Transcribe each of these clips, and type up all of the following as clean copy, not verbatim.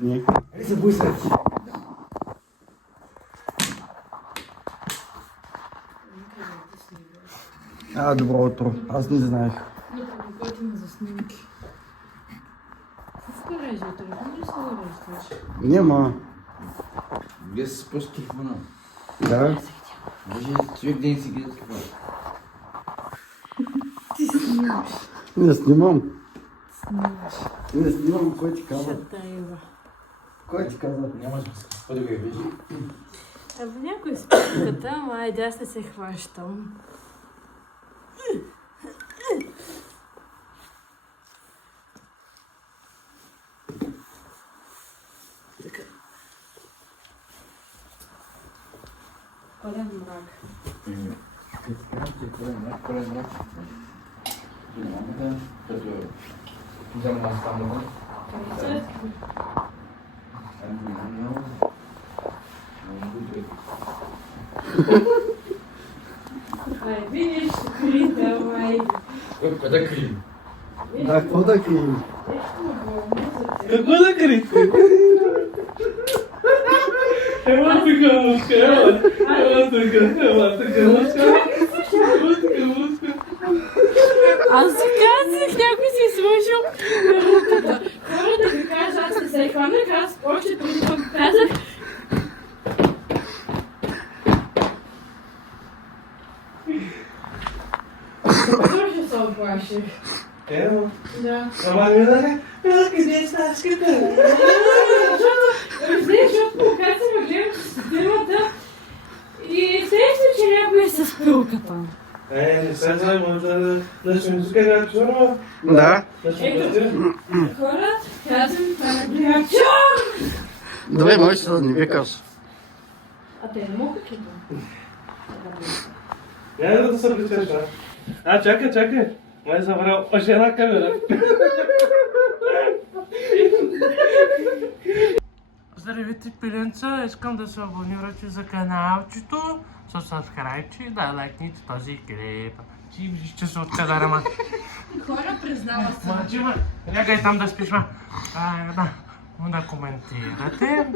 Не се бой се. Добро утро. Аз не знаех. Готина за снимки. Какво режи от телефон или се режиш? Няма. Вие се спръща телефона. Да. Може човек да не си гледа какво. Ти снимаш. Не снимам. Снимаш. Не снимам. Кой ти каза? Шатаева. Кой ти каза? Няма да го я вижи. В някой списката, ама айде аз не се хващам. Така. Пълен мрак. Пълен мрак. Като взема нас там навън. Ай, видиш, кри, давай. Какво да крием? Да, какво да крием? Какво да крите? Ела тук, муска, ела тук, муска. Аз си казах, някой си е сложил ръката. Хора да ви кажа, аз не се хванах, аз още преди това казах. Точно се оплаших. Ела. Да. Ама минаха, къде е стачката? Защото когато се гледам в системата и сещам, че някой е с пилката. Не се знае, може да ще ми скажа чорва. Да. Хора, казвам, това не бляга чор! Добре, можеш да не викаш. А те не могат ли да? Няма да се причеш, а? Чакай. Май забрал още една камера. Здравейте, пиленца! Искам да се абонирате за каналчето, с сабскрайбче и да лайкните този клип. Ти виж, че се откъда, ма. Хора, признава се. Мълчи, лягай там да спиш, да коментирате,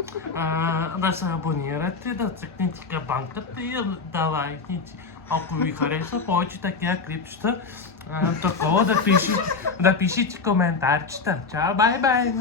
да се абонирате, да цъкнете кабанката и да лайкнете. Ако ви харесва повече такива клипчета, такова да пишете коментарчета. Чао, бай-бай!